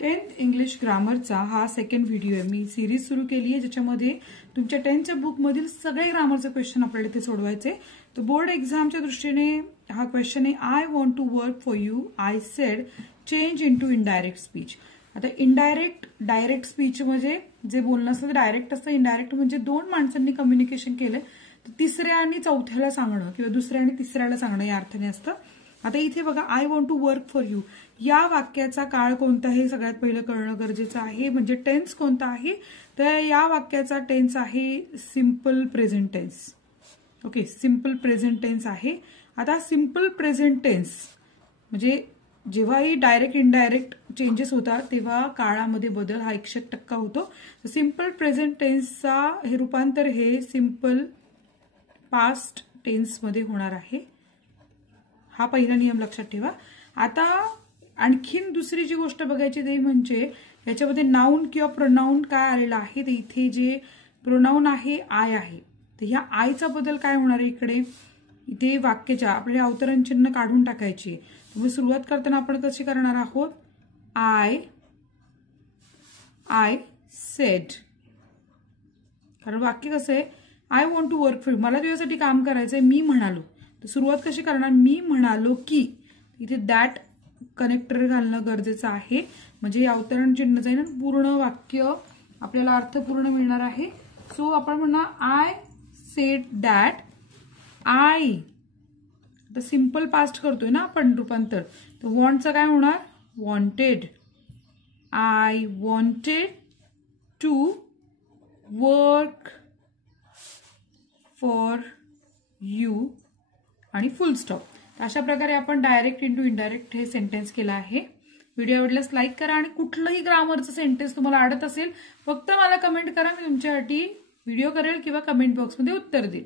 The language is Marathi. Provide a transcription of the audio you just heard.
10th इंग्लिश ग्रामरचा हा सेकंड व्हिडिओ आहे। मी सिरीज सुरू केली आहे ज्याच्यामध्ये तुमच्या 10th बुक मधील सगळे ग्रामरचे क्वेश्चन आपल्याला इथे सोडवायचे। तर बोर्ड एक्झामच्या दृष्टीने हा क्वेश्चन आहे, I want to work for you, I said change into indirect speech. आता इनडायरेक्ट डायरेक्ट स्पीच म्हणजे जे बोलणं असतं ते डायरेक्ट असतं, इनडायरेक्ट म्हणजे दोन माणसांनी कम्युनिकेशन केलं तर तिसऱ्या आणि चौथ्याला सांगणं किंवा दुसऱ्या आणि तिसऱ्याला सांगणं या अर्थाने असतं। आता इथे बघा, I want to work for you या वाक्याचा काळ कोणता हे सगळ्यात पहिलं कळणं गरजेचं आहे। म्हणजे टेन्स कोणता आहे, तर या वाक्याचा टेन्स आहे simple present tense. Okay, simple present tense आहे। आता सिंपल प्रेझेंट टेन्स म्हणजे जेव्हाही डायरेक्ट इनडायरेक्ट चेंजेस होतात तेव्हा काळामध्ये बदल हा 100% होतो। सिंपल प्रेझेंट टेन्सचा हे रूपांतर हे सिंपल पास्ट टेन्स मध्ये होणार आहे। हा पहिला नियम लक्षात ठेवा। आता आणखीन दुसरी जी गोष्ट बघायची ते म्हणजे याच्यामध्ये नाउन किंवा प्रोनाउन काय आलेला आहे, तर इथे जे प्रोनाउन आहे आय आहे, तर ह्या आयचा बदल काय होणार आहे इकडे, इथे वाक्याच्या आपल्याला अवतरण चिन्ह काढून टाकायची। त्यामुळे सुरुवात करताना आपण कशी करणार आहोत, आय सेड, कारण वाक्य कसं आहे, I want to work for you, मला तुझ्यासाठी काम करायचंय, मी म्हणालो। तर सुरुवात कशी करणार, मी म्हणालो की, इथे दॅट कनेक्टर घालणं गरजेचं आहे म्हणजे अवतरण चिन्ह जाईल पूर्ण वाक्य आपल्याला अर्थपूर्ण मिळणार आहे। सो आपण म्हणणार आय सेड दॅट, आय तर सिंपल पास्ट करतोय ना आपण रूपांतर, तर वॉन्टचं काय होणार, wanted, I wanted to work for you आणि फुल स्टॉप। अशा प्रकारे आपण डायरेक्ट इंटू इनडायरेक्ट हे सेंटेन्स केलं आहे। व्हिडिओ आवडल्यास लाईक करा आणि कुठलंही ग्रामरचं सेंटेन्स तुम्हाला आवडत असेल फक्त मला कमेंट करा, मी तुमच्यासाठी व्हिडिओ करेल किंवा कमेंट बॉक्समध्ये उत्तर देईल।